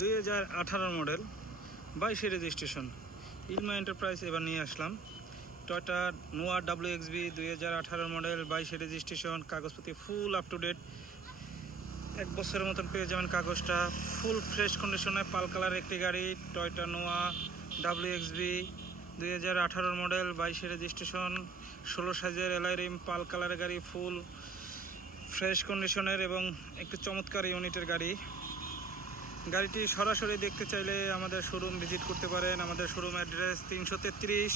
2018 model 22 registration ইলমা enterprise এবার নিয়ে আসলাম Toyota নোয়া WXB 2018 মডেল 22 রেজিস্ট্রেশন। কাগজপত্র ফুল আপ টু ডেট, 1 বছরের মতন পেয়ে যাবেন। কাগজটা ফুল ফ্রেশ কন্ডিশনে, পাল কালার একটি গাড়ি, টয়োটা নোয়া WXB 2018 মডেল 22 রেজিস্ট্রেশন, 16 সাইজের এলআই রিম, পাল কালারের গাড়ি, ফুল ফ্রেশ কন্ডিশনের এবং একটু চমৎকার ইউনিটের গাড়ি। গাড়িটি সরাসরি দেখতে চাইলে আমাদের শোরুম ভিজিট করতে পারেন। আমাদের শোরুম অ্যাড্রেস 333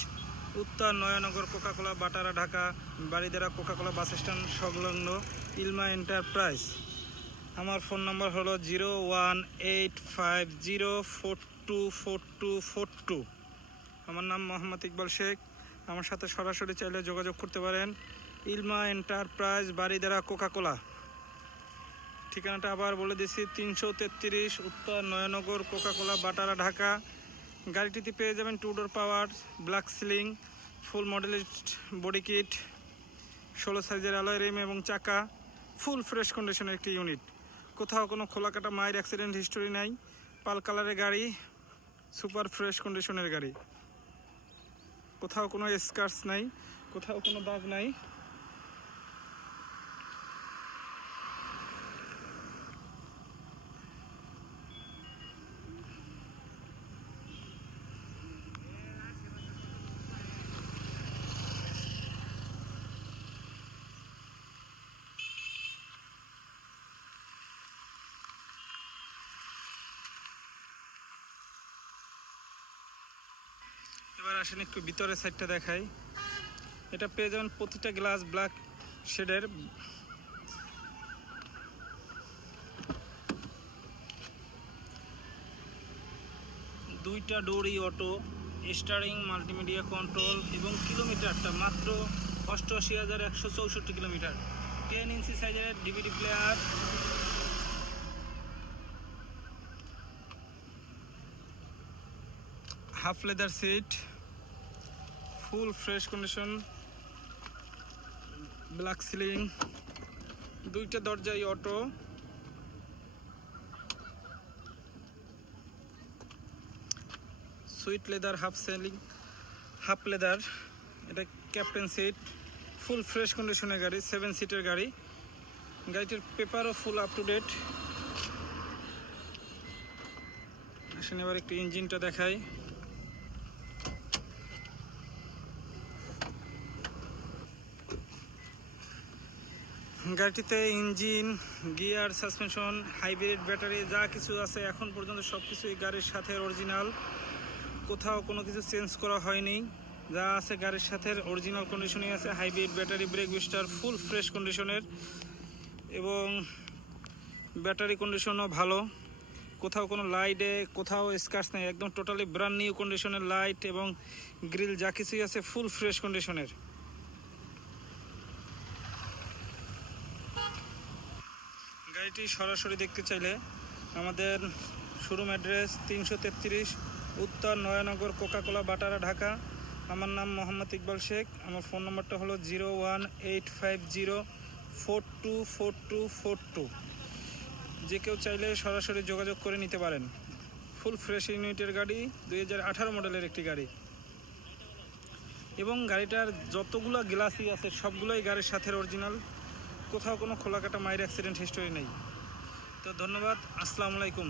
উত্তর Nayanagar, Coca Cola বাটারা, Dhaka. বাড়িদারা Coca Cola bus stand সংলগ্ন ইলমা এন্টারপ্রাইজ। আমার ফোন নম্বর হলো 01850424242। আমার নাম মোহাম্মদ ইকবাল শেখ। আমার সাথে সরাসরি চাইলে যোগাযোগ করতে পারেন। ইলমা এন্টারপ্রাইজ, বাড়িদারা, কোকাকোলা। ঠিকানাটা আবার বলে দিচ্ছি, 333 উত্তর নয়ানগর, কোকাকোলা বাটারা, ঢাকা। গাড়িটিতে পেয়ে যাবেন 2 ডোর পাওয়ার, ব্ল্যাক সিলিং, ফুল মডেলিস্ট বডি কিট, 16 সাইজের অ্যালয় রিম এবং চাকা, ফুল ফ্রেশ কন্ডিশনের একটি ইউনিট। কোথাও কোনো খোলা কাটা মায়ের অ্যাক্সিডেন্ট হিস্টোরি নাই। পাল কালারের গাড়ি, সুপার ফ্রেশ কন্ডিশনের গাড়ি। কোথাও কোনো স্ক্র্যাচ নাই, কোথাও কোনো দাগ নাই। এবার আসেন একটু ভিতরের সাইডটা দেখাই। এটা পেয়ে যাবেন প্রতিটা গ্লাস ব্ল্যাক শেডের। দুইটা ডোরই অটো, স্টারিং, মাল্টিমিডিয়া কন্ট্রোল এবং কিলোমিটারটা মাত্র 88,164 কিলোমিটার। 10 ইঞ্চি সাইজের DVD player, half leather seat, full fresh condition, black ceiling, দুইটা দরজাই auto. Sweet leather, half leather. এটা ক্যাপ্টেন সিট, ফুল ফ্রেশ কন্ডিশনের গাড়ি, 7 সিটের গাড়ি। গাড়িটির পেপারও ফুল আপ টু ডেট। আসেন এবার একটু ইঞ্জিনটা দেখাই। গাড়িটিতে engine, gear, suspension, hybrid, battery যা কিছু আছে এখন পর্যন্ত সব কিছুই গাড়ির সাথে অরিজিনাল। কোথাও কোনো কিছু চেঞ্জ করা হয়নি। যা আছে গাড়ির সাথে অরিজিনাল কন্ডিশনই আছে। হাইব্রিড, ব্যাটারি, ব্রেক বুস্টার ফুল ফ্রেশ কন্ডিশনের এবং ব্যাটারি কন্ডিশনও ভালো। কোথাও কোনো লাইটে কোথাও স্ক্র্যাচ নেই, একদম টোটালি ব্র্যান্ড নিউ কন্ডিশনের লাইট এবং গ্রিল যা কিছুই আছে ফুল ফ্রেশ কন্ডিশনের। গাড়িটি সরাসরি দেখতে চাইলে আমাদের শোরুম অ্যাড্রেস 333 উত্তর নয়ানগর, কোকাকোলা বাটারা, ঢাকা। আমার নাম মোহাম্মদ ইকবাল শেখ। আমার ফোন নম্বরটা হলো 01850424242। যে কেউ চাইলে সরাসরি যোগাযোগ করে নিতে পারেন। ফুল ফ্রেশ ইউনিটের গাড়ি, 2018 মডেলের একটি গাড়ি এবং গাড়িটার যতগুলো গ্লাসই আছে সবগুলোই গাড়ির সাথে অরিজিনাল। কোথাও কোনো খোলা কাটা মায়ের অ্যাক্সিডেন্ট হিস্টোরি নেই। তো ধন্যবাদ, আসসালামু আলাইকুম।